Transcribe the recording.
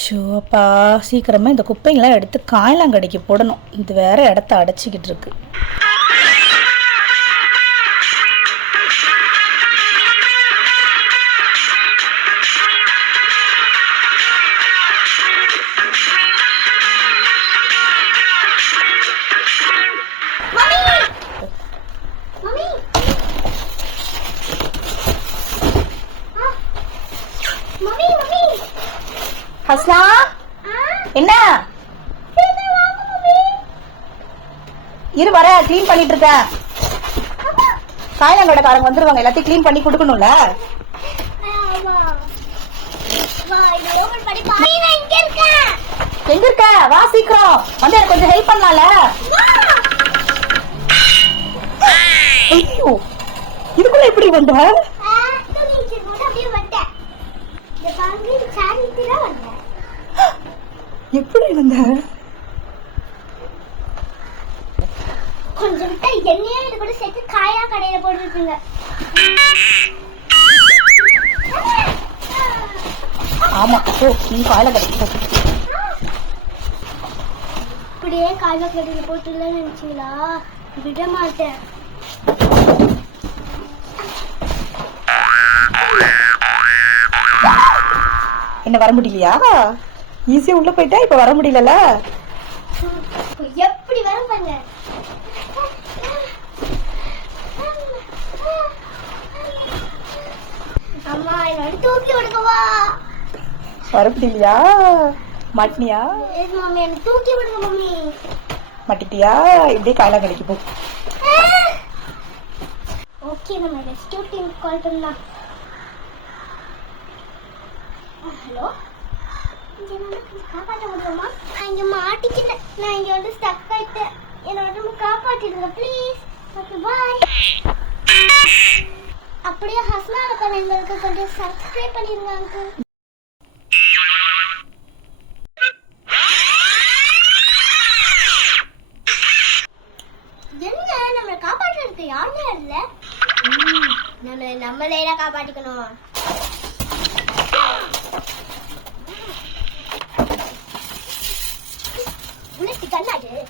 ஷோப்பா சீக்கிரமாக இந்த குப்பைங்களாம் எடுத்து காயலாங்கடைக்கு போடணும். இது வேற இடத்த அடைச்சிக்கிட்டு இருக்கு. ஹஸ்னா? என்ன? இரு வர க்ளீன் பண்ணிட்டு இருக்கேன் காயலாங்கடைக்காரங்க வந்துருவாங்க. எல்லாத்தையும் க்ளீன் பண்ணி கொடுக்கணும்ல? எங்க இருக்க? வா சீக்கிரம். வந்து எனக்கு கொஞ்சம் ஹெல்ப் பண்ணலாம்ல? ஐயோ. இதுக்குள்ள எப்படி வந்த எப்படி வந்த கொஞ்சம் விட்டா என்னையும் இது கூட சேர்த்து காயா கடையில போட்டுருக்குங்க ஆமா ஓ நீ காயலாங்கடைக்கு போ. அப்படியே காயா கடையில போட்டுலாம் நினைச்சீங்களா? விட மாட்டேன். என்ன வர முடியலையா? ஈஸியா உள்ள போயிட்டா? இப்ப வர முடியலல இப்போ எப்படி வரும் பாருங்க. அம்மா என்னோட தூக்கி விடுங்கவா வர முடியலையா மாட்டினியா? ஏது மாமி என்ன தூக்கி விடுங்க மம்மி மாட்டிட்டியா? இப்படியே காயலாங்கடைக்கு போ. ஓகே நம்ம ரெஸ்கியூ டீம் கால் பண்ணலாம். ஹலோ? காப்பாற்ற முடியுமா? நான் இங்க மாட்டிக்கிட்டேன். நான் இங்கே வந்து ஸ்டக் ஆயிட்டேன். என்னோட உடம்பு காப்பாத்திடுங்க ப்ளீஸ் ஓகே பாய் அப்படியே ஹஸ்னா இருக்கான எங்களுக்கு கொஞ்சம் சப்ஸ்கிரைப் பண்ணிருங்க அங்கிள் என்ன? நம்மளை காப்பாற்றுறதுக்கு யாருமே இல்ல. நம்மளை நம்மளே காப்பாற்றிக்கணும் 那人